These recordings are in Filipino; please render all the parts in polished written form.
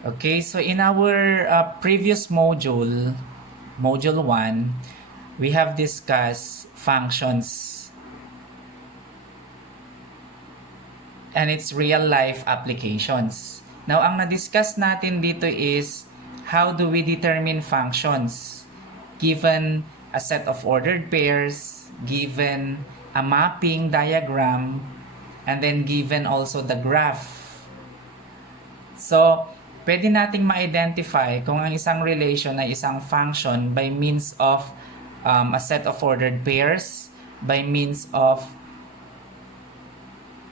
Okay, so in our previous module, module 1, we have discussed functions and its real-life applications. Now, ang na-discuss natin dito is how do we determine functions given a set of ordered pairs, given a mapping diagram, and then given also the graph. So, pwede nating ma-identify kung ang isang relation ay isang function by means of a set of ordered pairs, by means of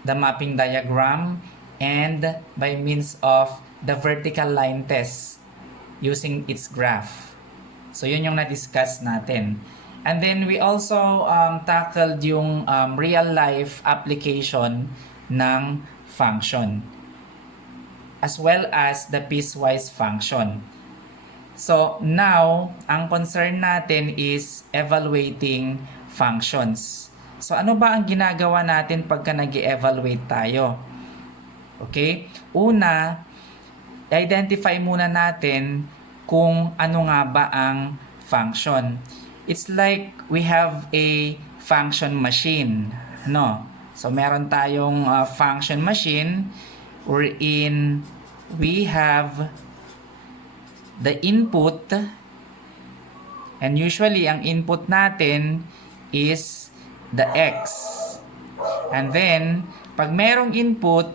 the mapping diagram, and by means of the vertical line test using its graph. So, yun yung na-discuss natin. And then, we also tackled yung real-life application ng function, as well as the piecewise function. So, now, ang concern natin is evaluating functions. So, ano ba ang ginagawa natin pagka nag-evaluate tayo? Okay? Una, identify muna natin kung ano nga ba ang function. It's like we have a function machine. No? So, meron tayong function machine wherein we have the input, and usually ang input natin is the x. And then, pag merong input,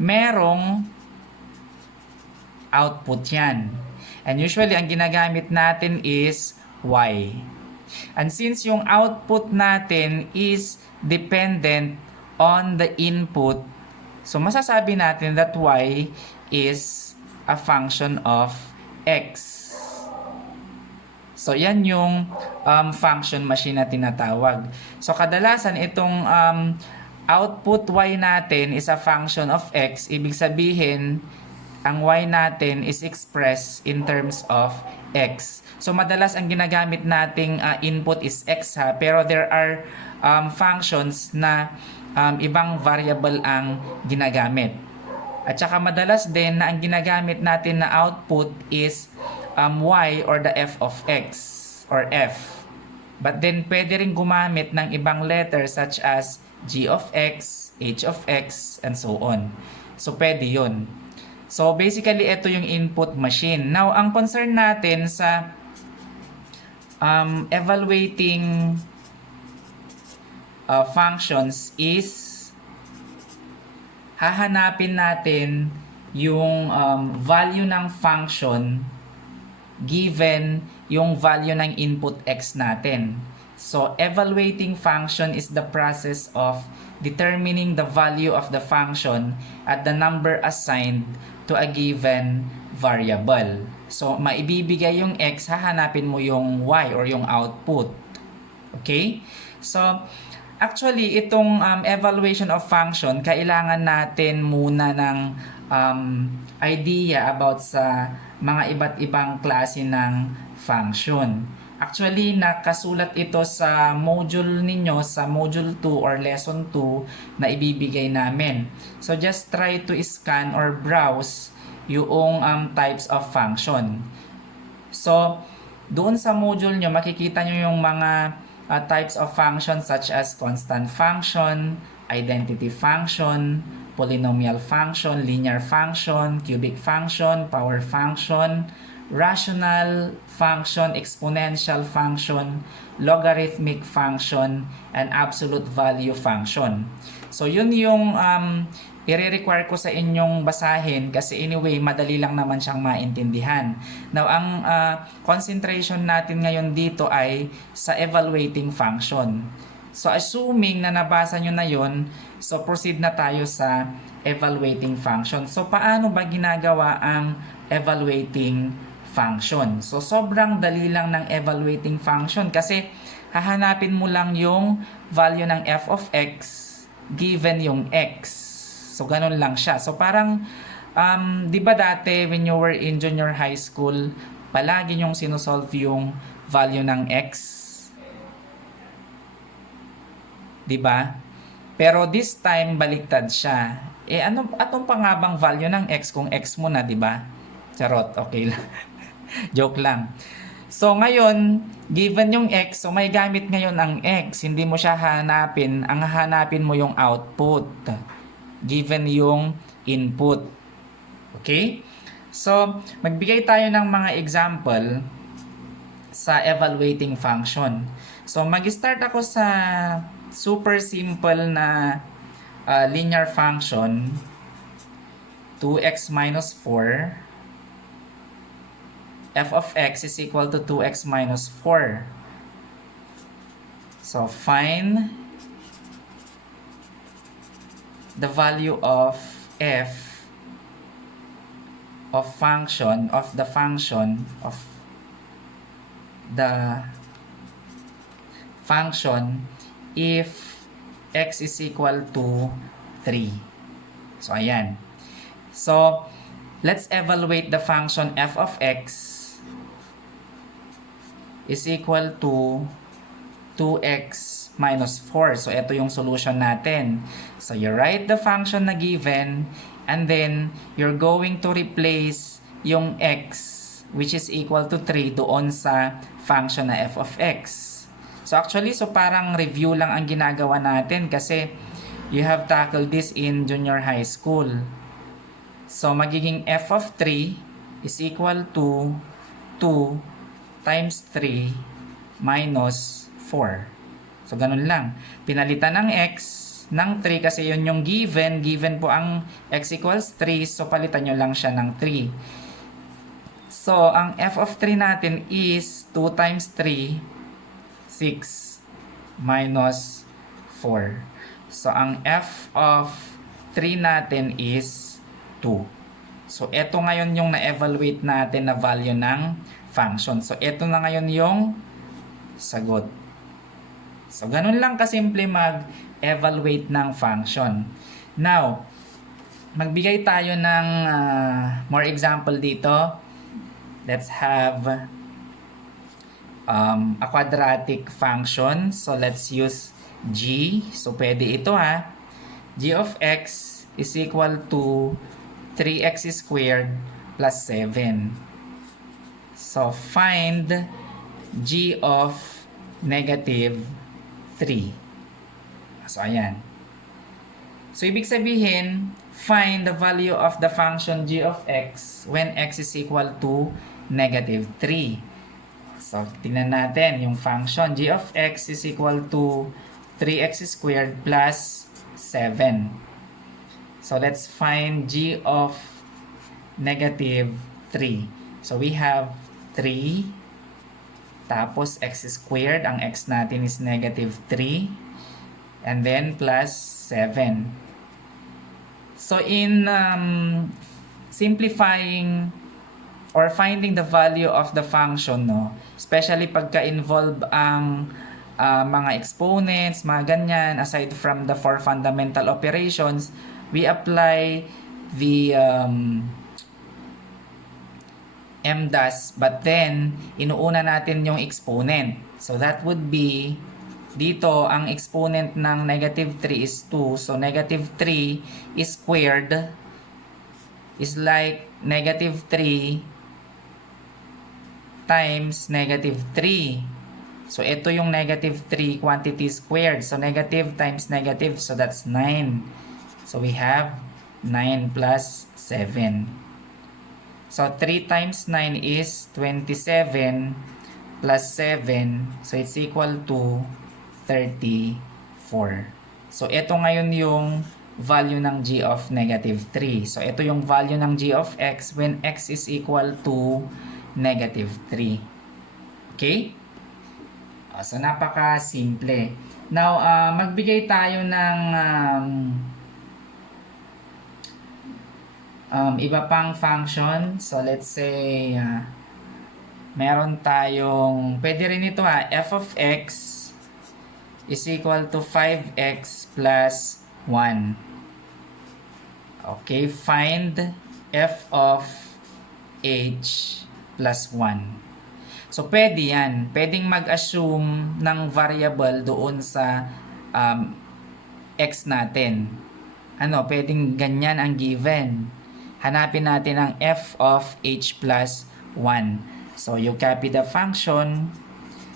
merong output yan. And usually, ang ginagamit natin is y. And since yung output natin is dependent on the input, so masasabi natin that y is a function of x. So yan yung function machine na tinatawag. So kadalasan itong output y natin is a function of x. Ibig sabihin, ang y natin is expressed in terms of x. So madalas ang ginagamit nating input is x ha, pero there are functions na ibang variable ang ginagamit. At saka madalas din na ang ginagamit natin na output is y or the f of x or f. But then pwede rin gumamit ng ibang letters such as g of x, h of x, and so on. So pwede yun. So basically ito yung input machine. Now ang concern natin sa evaluating functions is hahanapin natin yung value ng function given yung value ng input x natin. So, evaluating function is the process of determining the value of the function at the number assigned to a given variable. So, maibibigay yung x, hahanapin mo yung y or yung output. Okay? So, actually, itong evaluation of function, kailangan natin muna ng idea about sa mga iba't ibang klase ng function. Actually, nakasulat ito sa module ninyo, sa module 2 or lesson 2 na ibibigay namin. So, just try to scan or browse yung types of function. So, doon sa module nyo, makikita nyo yung mga types of functions such as constant function, identity function, polynomial function, linear function, cubic function, power function, rational function, exponential function, logarithmic function, and absolute value function. So yun yung i-require ko sa inyong basahin kasi anyway, madali lang naman siyang maintindihan. Now, ang concentration natin ngayon dito ay sa evaluating function. So, assuming na nabasa nyo na yun, so proceed na tayo sa evaluating function. So, paano ba ginagawa ang evaluating function? So, sobrang dali lang ng evaluating function kasi hahanapin mo lang yung value ng f of x given yung x. So, ganun lang siya. So, parang, di ba dati when you were in junior high school, palagi nyong sinusolve yung value ng x? Di ba? Pero this time, baliktad siya. Anong pa nga bang value ng x kung x mo na, di ba? Charot, okay lang. Joke lang. So, ngayon, given yung x, so may gamit ngayon ang x. Hindi mo siya hanapin. Ang hanapin mo yung output. Given yung input. Okay? So, magbigay tayo ng mga example sa evaluating function. So, mag-start ako sa super simple na linear function 2x minus 4 f of x is equal to 2x minus 4. So, find the value of f of the function if x is equal to 3. So, ayan. So, let's evaluate the function f of x is equal to 2x minus 4. So, ito yung solution natin. So, you write the function na given and then you're going to replace yung x which is equal to 3 doon sa function na f of x. So, actually, parang review lang ang ginagawa natin kasi you have tackled this in junior high school. So, magiging f of 3 is equal to 2 times 3 minus 4. So, ganun lang. Pinalitan ng x ng 3 kasi yun yung given. Given po ang x equals 3. So, palitan nyo lang siya ng 3. So, ang f of 3 natin is 2 times 3, 6 minus 4. So, ang f of 3 natin is 2. So, ito ngayon yung na-evaluate natin na value ng function. So, ito na ngayon yung sagot. So, ganun lang kasimple mag-evaluate ng function. Now, magbigay tayo ng more example dito. Let's have a quadratic function. So, let's use g. So, pwede ito ha. G of x is equal to 3x squared plus 7. So, find g of negative 3. So, ayan. So, ibig sabihin, find the value of the function g of x when x is equal to negative 3. So, tingnan natin yung function g of x is equal to 3x squared plus 7. So, let's find g of negative 3. So, we have 3 tapos x squared, ang x natin is negative 3 and then plus 7. So in simplifying or finding the value of the function, no, especially pagka involve ang mga exponents, mga ganyan, aside from the 4 fundamental operations, we apply the MDAS, but then inuuna natin yung exponent. So that would be dito ang exponent ng negative 3 is 2. So negative 3 is squared is like negative 3 times negative 3. So ito yung negative 3 quantity squared. So negative times negative, so that's 9. So we have 9 plus 7. So, 3 times 9 is 27 plus 7. So, it's equal to 34. So, ito ngayon yung value ng g of negative 3. So, ito yung value ng g of x when x is equal to negative 3. Okay? So, napaka-simple. Now, magbigay tayo ng iba pang function. So, let's say, meron tayong, pwede rin ito f of x is equal to 5x plus 1. Okay, find f of h plus 1. So, pwede yan. Pwedeng mag-assume ng variable doon sa x natin. pwedeng ganyan ang given. Hanapin natin ang f of h plus 1. So, you copy the function.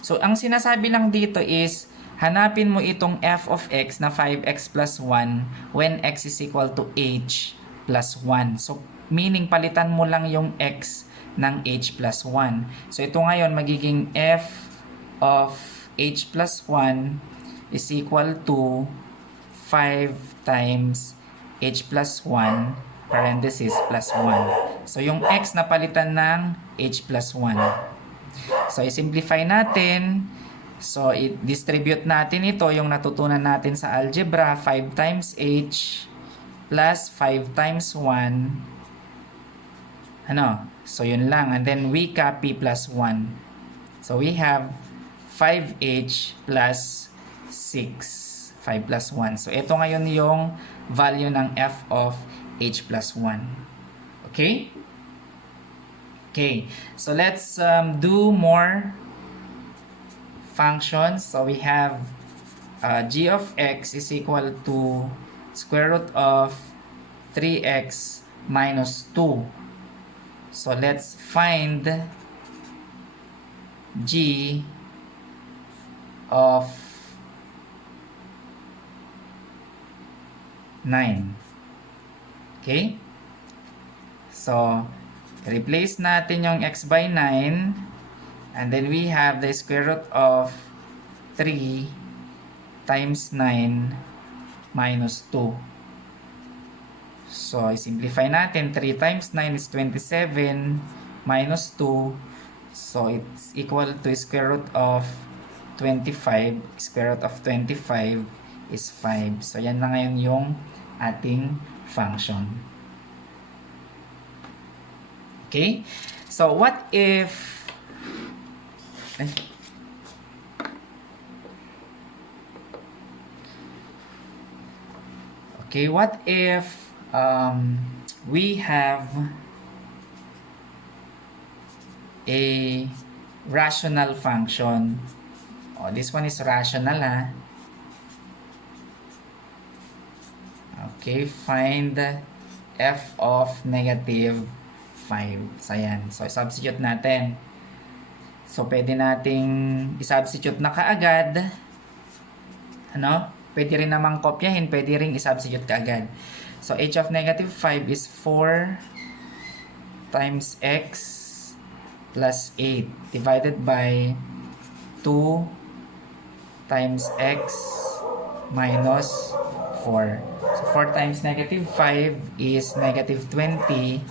So, ang sinasabi lang dito is, hanapin mo itong f of x na 5x plus 1 when x is equal to h plus 1. So, meaning palitan mo lang yung x ng h plus 1. So, ito ngayon magiging f of h plus 1 is equal to 5 times h plus 1 parenthesis plus 1. So, yung x na palitan ng h plus 1. So, i-simplify natin. So, i-distribute natin ito, yung natutunan natin sa algebra, 5 times h plus 5 times 1. So, yun lang. And then, we copy plus 1. So, we have 5h plus 6. 5 plus 1. So, ito ngayon yung value ng f of h plus 1. Okay? Okay. So, let's do more functions. So, we have g of x is equal to square root of 3x minus 2. So, let's find g of 9. Okay? So, replace natin yung x by 9. And then we have the square root of 3 times 9 minus 2. So, i-simplify natin. 3 times 9 is 27 minus 2. So, it's equal to square root of 25. Square root of 25 is 5. So, yan na ngayon yung ating function. Okay? So, what if we have a rational function. This one is rational, ha? Okay, find f of negative 5. So, ayan. So, substitute natin. So, pwede nating i-substitute na kaagad. Pwede rin namang kopyahin, pwede rin i-substitute kaagad. So, h of negative 5 is 4 times x plus 8 divided by 2 times x minus 4. So, 4 times negative 5 is negative 20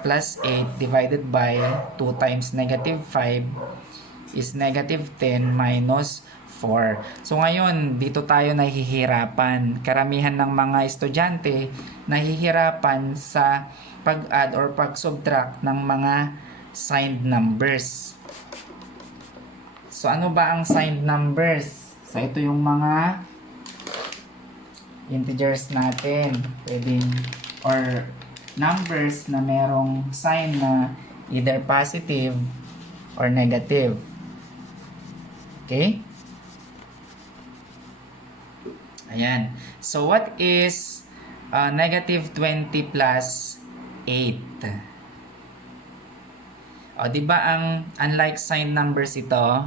plus 8 divided by 2 times negative 5 is negative 10 minus 4. So, ngayon, dito tayo nahihirapan. Karamihan ng mga estudyante nahihirapan sa pag-add or pag-subtract ng mga signed numbers. So, ano ba ang signed numbers? So, ito yung mga integers natin. Pwedeng, or numbers na merong sign na either positive or negative. Okay? Ayan. So, what is negative 20 plus 8? Di ba ang unlike sign numbers ito?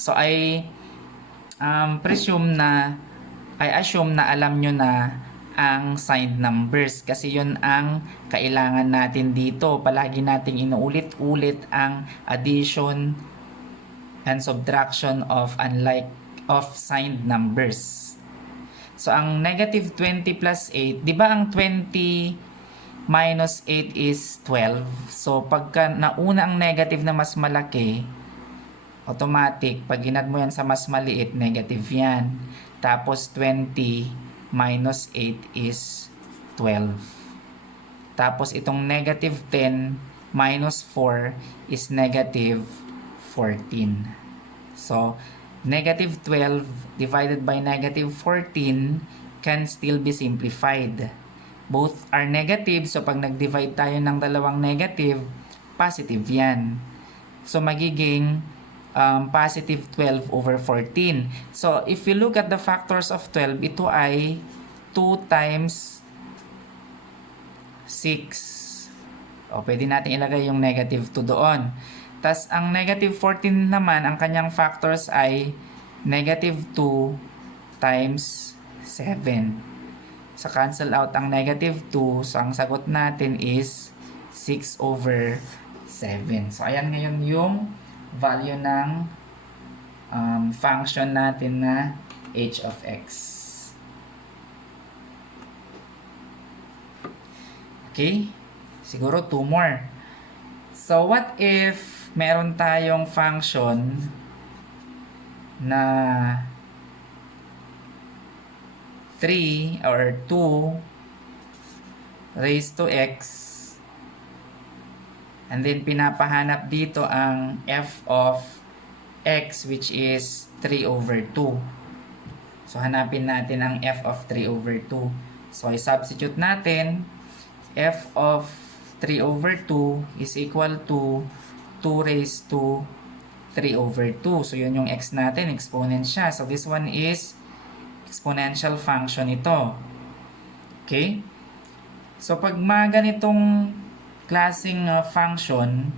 So, I assume na alam nyo na ang signed numbers kasi yun ang kailangan natin dito. Palagi nating inuulit-ulit ang addition and subtraction of signed numbers. So, ang negative 20 plus 8, di ba ang 20 minus 8 is 12? So, pagka nauna ang negative na mas malaki, automatic, pag ginad mo yan sa mas maliit, negative yan. Tapos, 20 minus 8 is 12. Tapos, itong negative 10 minus 4 is negative 14. So, negative 12 divided by negative 14 can still be simplified. Both are negative, so pag nag-divide tayo ng dalawang negative, positive yan. So, magiging positive 12 over 14. So, if you look at the factors of 12, ito ay 2 times 6. O, pwede natin ilagay yung negative 2 doon. Tas ang negative 14 naman, ang kanyang factors ay negative 2 times 7. So, cancel out ang negative 2. So, ang sagot natin is 6 over 7. So, ayan ngayon yung value ng function natin na h of x. Okay? Siguro 2 more. So, what if meron tayong function na 3 or 2 raised to x, and then pinapahanap dito ang f of x, which is 3 over 2. So, hanapin natin ang f of 3 over 2. So, i-substitute natin f of 3 over 2 is equal to 2 raised to 3 over 2. So, yun yung x natin, exponent siya. So, this one is exponential function ito. Okay? So, pag mga ganitong klaseng function,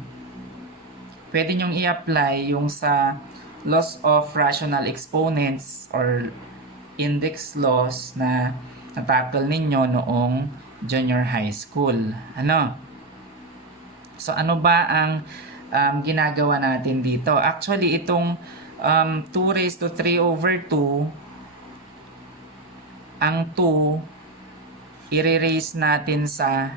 pwede nyong i-apply yung sa laws of rational exponents or index laws na natakal ninyo noong junior high school. Ano? So, ano ba ang ginagawa natin dito? Actually, itong 2 raised to 3 over 2, ang 2, i-raise natin sa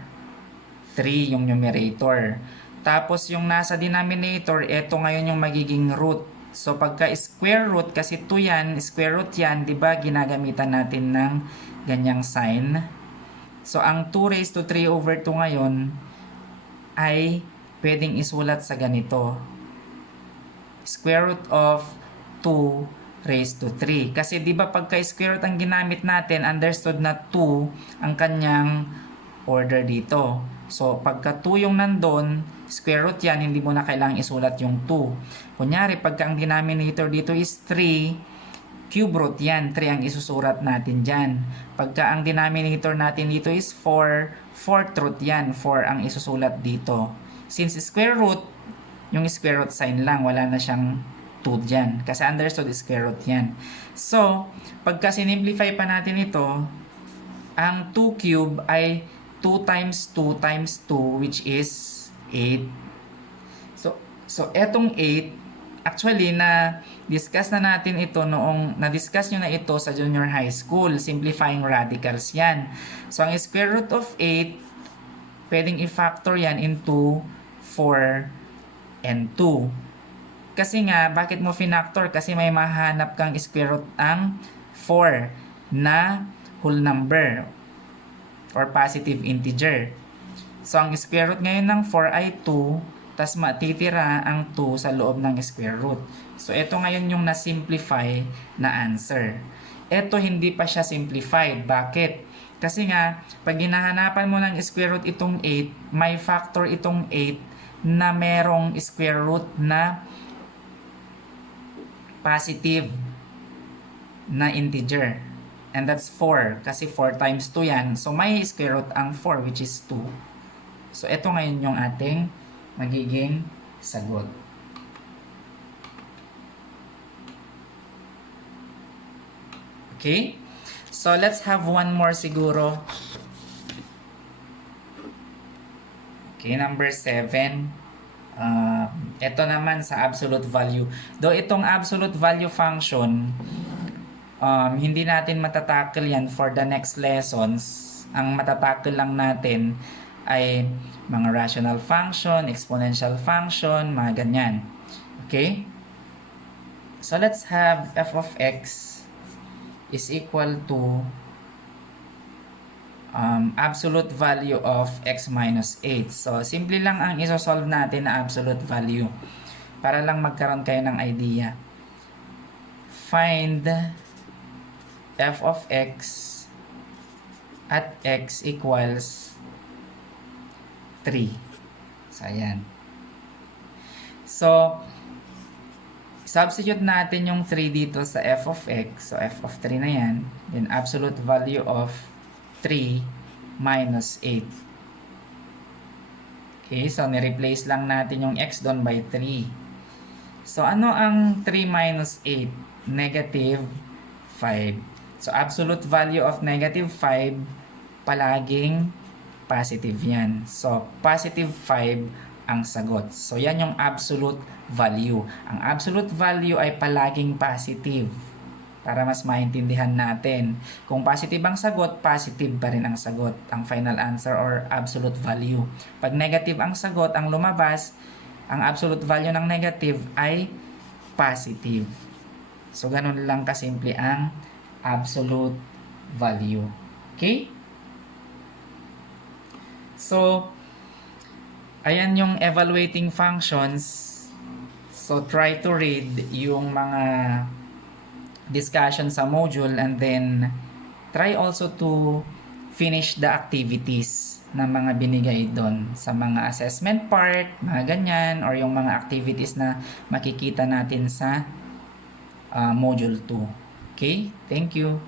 3, yung numerator. Tapos, yung nasa denominator, ito ngayon yung magiging root. So, pagka square root, kasi 2 yan, square root yan, di ba ginagamitan natin ng ganyang sign. So, ang 2 raised to 3 over 2 ngayon, ay pwedeng isulat sa ganito. Square root of 2 raised to 3. Kasi di ba pagka square root ang ginamit natin, understood na 2 ang kanyang order dito. So pagka 2 yung nandun, square root yan, hindi mo na kailangang isulat yung 2. Kunyari, pagka ang denominator dito is 3, cube root yan, 3 ang isusurat natin dyan. Pagka ang denominator natin dito is 4, fourth root yan, 4 ang isusulat dito. Since square root, yung square root sign lang, wala na siyang 2 dyan. Kasi understood square root yan. So, pagka sinimplify pa natin ito, ang 2 cube ay 2 times 2 times 2, which is 8. So etong 8, actually, na-discuss na natin ito noong, na-discuss nyo na ito sa junior high school. Simplifying radicals yan. So, ang square root of 8, pwedeng i-factor yan into 4 and 2. Kasi nga, bakit mo finactor? Kasi may mahanap kang square root ang 4 na whole number or positive integer. So, ang square root ngayon ng 4 ay 2, tas matitira ang 2 sa loob ng square root. So, ito ngayon yung na-simplify na answer. Ito hindi pa siya simplified. Bakit? Kasi nga, pag hinahanapan mo ng square root itong 8, may factor itong 8 na merong square root na positive na integer. And that's 4. Kasi 4 times 2 yan. So, may square root ang 4, which is 2. So, ito ngayon yung ating magiging sagot. Okay? So, let's have one more siguro. Okay, number 7. Ito naman sa absolute value. Though itong absolute value function, hindi natin matatackle yan for the next lessons. Ang matatackle lang natin ay mga rational function, exponential function, mga ganyan. Okay? So, let's have f of x is equal to absolute value of x minus 8. So, simple lang ang isosolve natin na absolute value para lang magkaroon kayo ng idea. Find f of x at x equals 3. So, ayan. So, substitute natin yung 3 dito sa f of x. So, f of 3 na yan. Then, absolute value of 3 minus 8. Okay, so ni-replace lang natin yung x doon by 3. So, ano ang 3 minus 8? Negative 5. So, absolute value of negative 5, palaging positive yan. So, positive 5 ang sagot. So, yan yung absolute value. Ang absolute value ay palaging positive. Para mas maintindihan natin. Kung positive ang sagot, positive pa rin ang sagot, ang final answer or absolute value. Pag negative ang sagot, ang lumabas, ang absolute value ng negative ay positive. So, ganun lang kasimple ang absolute value. Okay? So, ayan yung evaluating functions. So, try to read yung mga discussion sa module and then try also to finish the activities na mga binigay doon sa mga assessment part, mga ganyan, or yung mga activities na makikita natin sa module 2. Okay? Thank you.